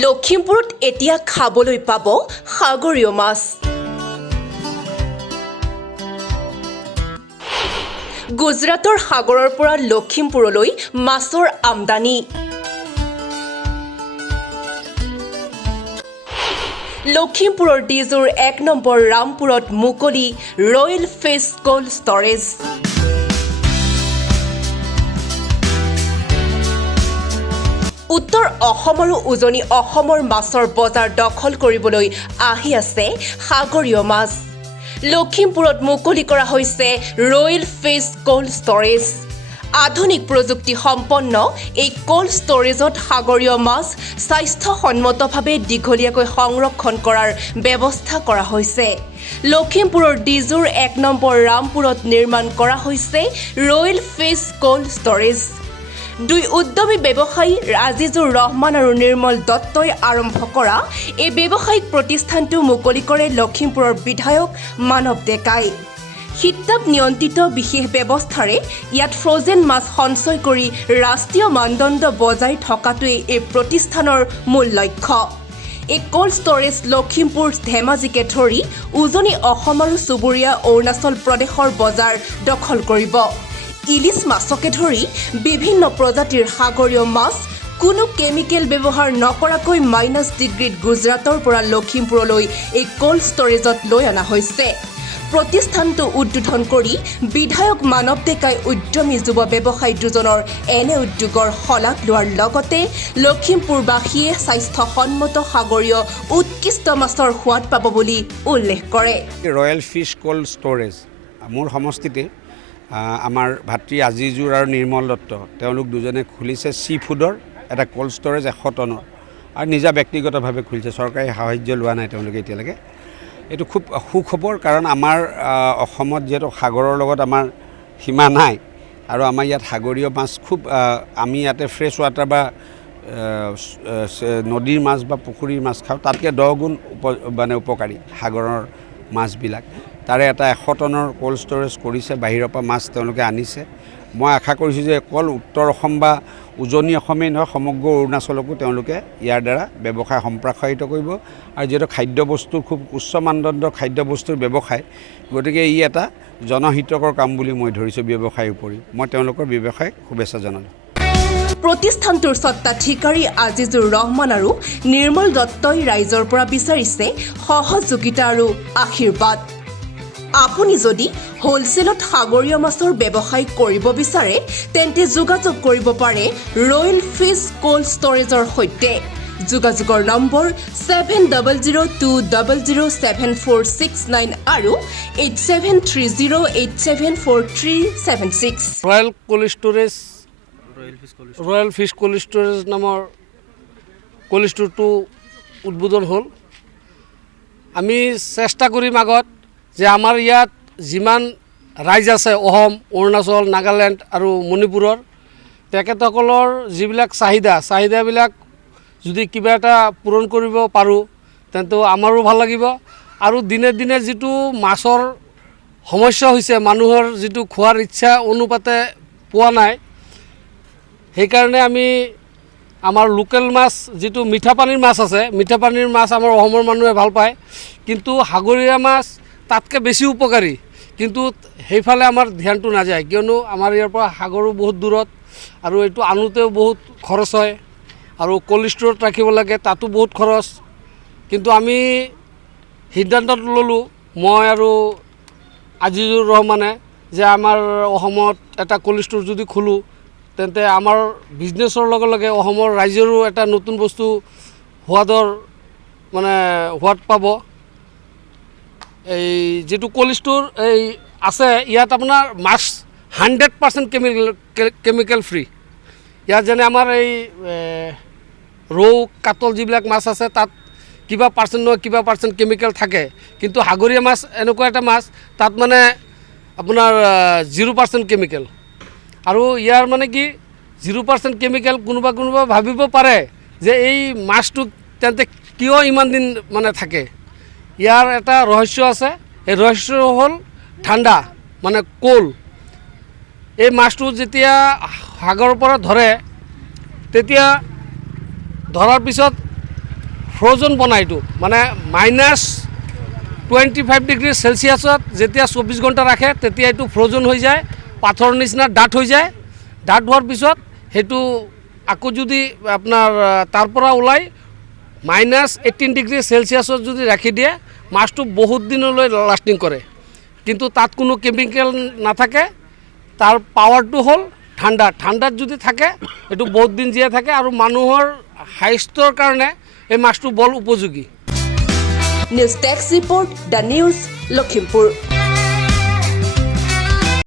লখিমপুৰত এতিয়া খাবলৈ পাব সাগৰীয় মাছ। গুজৰাটৰ সাগৰৰ পৰা লখিমপুৰলৈ মাছৰ আমদানি। লখিমপুৰৰ ডিজুৰ ১ নম্বৰ ৰামপুৰত মুকলি ৰয়েল ফিছ কোল্ড ষ্টৰেজ। উত্তৰ অসম আৰু উজনি অসমৰ মাছৰ বজাৰ দখল কৰিবলৈ আহি আছে সাগৰীয় মাছ। লখিমপুৰত মুকলি কৰা হৈছে ৰয়েল ফিছ কোল্ড ষ্টৰেজ। আধুনিক প্ৰযুক্তি সম্পন্ন এই কোল্ড ষ্টৰেজত সাগৰীয় মাছ স্বাস্থ্যসন্মতভাৱে দীঘলীয়াকৈ সংৰক্ষণ কৰাৰ ব্যৱস্থা কৰা হৈছে। লখিমপুৰৰ ডিজুৰ ১ নম্বৰ ৰামপুৰত নিৰ্মাণ কৰা হৈছে ৰয়েল ফিছ কোল্ড ষ্টৰেজ। দুই উদ্যমী ব্যৱসায়ী আজিজুৰ ৰহমান আৰু নিৰ্মল দত্তই আৰম্ভ কৰা এই ব্যৱসায়িক প্ৰতিষ্ঠানটো মুকলি কৰে লখিমপুৰৰ বিধায়ক মানৱ ডেকাই। শীততাপ নিয়ন্ত্ৰিত বিশেষ ব্যৱস্থাৰে ইয়াত ফ্ৰজেন মাছ সঞ্চয় কৰি ৰাষ্ট্ৰীয় মানদণ্ড বজাই থকাটোৱেই এই প্ৰতিষ্ঠানৰ মূল লক্ষ্য। এই কোল্ড ষ্টৰেজ লখিমপুৰ ধেমাজিকে ধৰি উজনি অসম আৰু চুবুৰীয়া অৰুণাচল প্ৰদেশৰ বজাৰ দখল কৰিব। ইলিছ মাছকে ধৰি বিভিন্ন প্ৰজাতিৰ সাগৰীয় মাছ কোনো কেমিকেল ব্যৱহাৰ নকৰাকৈ -ডিগ্ৰীত গুজৰাটৰ পৰা লখিমপুৰলৈ এই কোল্ড ষ্টৰেজত লৈ অনা হৈছে। প্ৰতিষ্ঠানটো উদ্বোধন কৰি বিধায়ক মানৱ ডেকাই উদ্যমী যুৱ ব্যৱসায়ী দুজনৰ এনে উদ্যোগৰ শলাগ লোৱাৰ লগতে লখিমপুৰবাসীয়ে স্বাস্থ্যসন্মত সাগৰীয় উৎকৃষ্ট মাছৰ সোৱাদ পাব বুলি উল্লেখ কৰে। ৰয়েল ফিছ কোল্ড ষ্টৰেজ মোৰ সমষ্টিতে আমাৰ ভাতৃ আজিজুৰ আৰু নিৰ্মল দত্ত তেওঁলোক দুজনে খুলিছে চি ফুডৰ এটা কোল্ড ষ্টৰেজ ১০০ টনৰ আৰু নিজা ব্যক্তিগতভাৱে খুলিছে। চৰকাৰী সাহায্য লোৱা নাই তেওঁলোকে এতিয়ালৈকে। এইটো খুব সুখবৰ, কাৰণ আমাৰ অসমত যিহেতু সাগৰৰ লগত আমাৰ সীমা নাই আৰু আমাৰ ইয়াত সাগৰীয় মাছ খুব আমি ইয়াতে ফ্ৰেছ ৱাটাৰ বা নদীৰ মাছ বা পুখুৰীৰ মাছ খাওঁ, তাতকৈ 10 গুণ উপকাৰী সাগৰৰ মাছবিলাক। তাৰে এটা ১০০ টনৰ কোল্ড ষ্টৰেজ কৰিছে, বাহিৰৰ পৰা মাছ তেওঁলোকে আনিছে। মই আশা কৰিছোঁ যে অকল উত্তৰ অসম বা উজনি অসমেই নহয়, সমগ্ৰ অৰুণাচলকো তেওঁলোকে ইয়াৰ দ্বাৰা ব্যৱসায় সম্প্ৰসাৰিত কৰিব। আৰু যিহেতু খাদ্যবস্তুৰ খুব উচ্চ মানদণ্ডৰ খাদ্যবস্তুৰ ব্যৱসায়, গতিকে ই এটা জনহিতকৰ কাম বুলি মই ধৰিছোঁ ব্যৱসায়ৰ উপৰি। মই তেওঁলোকৰ ব্যৱসায়ক শুভেচ্ছা জনালোঁ। প্ৰতিষ্ঠানটোৰ স্বত্বাধিকাৰী আজিজুৰ ৰহমান আৰু নিৰ্মল দত্তই ৰাইজৰ পৰা বিচাৰিছে সহযোগিতা আৰু আশীৰ্বাদ। আপুনি যদি হোলচেলত সাগৰীয় মাছৰ ব্যৱসায় কৰিব বিচাৰে তেন্তে যোগাযোগ কৰিব পাৰে ৰয়েল ফিছ কোল্ড ষ্টৰেজৰ সৈতে। যোগাযোগৰ নম্বৰ 7002007469 আৰু 8730874376। ৰয়েল ফিছ কোল্ড ষ্টৰেজ নামৰ কোল্ড ষ্ট'ৰটো উদ্বোধন হ'ল। আমি চেষ্টা কৰিম আগত যে আমাৰ ইয়াত যিমান ৰাইজ আছে অসম, অৰুণাচল, নাগালেণ্ড আৰু মণিপুৰৰ, তেখেতসকলৰ যিবিলাক চাহিদাবিলাক যদি কিবা এটা পূৰণ কৰিব পাৰোঁ তেন্তে আমাৰো ভাল লাগিব। আৰু দিনে দিনে যিটো মাছৰ সমস্যা হৈছে, মানুহৰ যিটো খোৱাৰ ইচ্ছা অনুপাতে পোৱা নাই, সেইকাৰণে আমি আমাৰ লোকেল মাছ যিটো মিঠা পানীৰ মাছ আছে, মিঠা পানীৰ মাছ আমাৰ অসমৰ মানুহে ভাল পায়, কিন্তু সাগৰীয় মাছ তাতকৈ বেছি উপকাৰী, কিন্তু সেইফালে আমাৰ ধ্যানটো নাযায়, কিয়নো আমাৰ ইয়াৰ পৰা সাগৰো বহুত দূৰত আৰু এইটো আনোতেও বহুত খৰচ হয় আৰু কোল্ড ষ্ট'ৰত ৰাখিব লাগে, তাতো বহুত খৰচ। কিন্তু আমি সিদ্ধান্ত ল'লোঁ, মই আৰু আজিজুৰ ৰহমানে, যে আমাৰ অসমত এটা কোল্ড ষ্ট'ৰ যদি খোলোঁ তেন্তে আমাৰ বিজনেছৰ লগে লগে অসমৰ ৰাইজৰো এটা নতুন বস্তু সোৱাদ পাব। এই যিটো কোল্ড ষ্ট'ৰ এই আছে, ইয়াত আপোনাৰ মাছ 100% কেমিকেল ফ্ৰী। ইয়াত যেনে আমাৰ এই ৰৌ, কাতল যিবিলাক মাছ আছে তাত কিবা পাৰ্চেণ্ট কেমিকেল থাকে, কিন্তু সাগৰীয় মাছ এনেকুৱা এটা মাছ তাত মানে আপোনাৰ 0% কেমিকেল। আৰু ইয়াৰ মানে কি 0% কেমিকেল, কোনোবা ভাবিব পাৰে যে এই মাছটো তেন্তে কিয় ইমান দিন মানে থাকে। ইয়াৰ এটা ৰহস্য আছে, এই ৰহস্য হ'ল ঠাণ্ডা, মানে কোল্ড। এই মাছটো যেতিয়া সাগৰৰ পৰা ধৰে তেতিয়া ধৰাৰ পিছত ফ্ৰ'জন বনাই এইটো মানে -25 ডিগ্ৰী চেলচিয়াছত যেতিয়া 24 ঘণ্টা ৰাখে তেতিয়া এইটো ফ্ৰ'জন হৈ যায়, পাথৰৰ নিচিনা ডাঠ হৈ যায়। ডাঠ হোৱাৰ পিছত সেইটো আকৌ যদি আপোনাৰ তাৰ পৰা ওলাই -18 ডিগ্ৰী চেলচিয়াছত যদি ৰাখি দিয়ে মাছটো বহুত দিনলৈ লাষ্টিং কৰে। কিন্তু তাত কোনো কেমিকেল নাথাকে। তাৰ পাৱাৰটো হ'ল ঠাণ্ডাত যদি থাকে এইটো বহুত দিন জীয়াই থাকে আৰু মানুহৰ স্বাস্থ্যৰ কাৰণে এই মাছটো বৰ উপযোগী। News desk report, the news, Lakhimpur.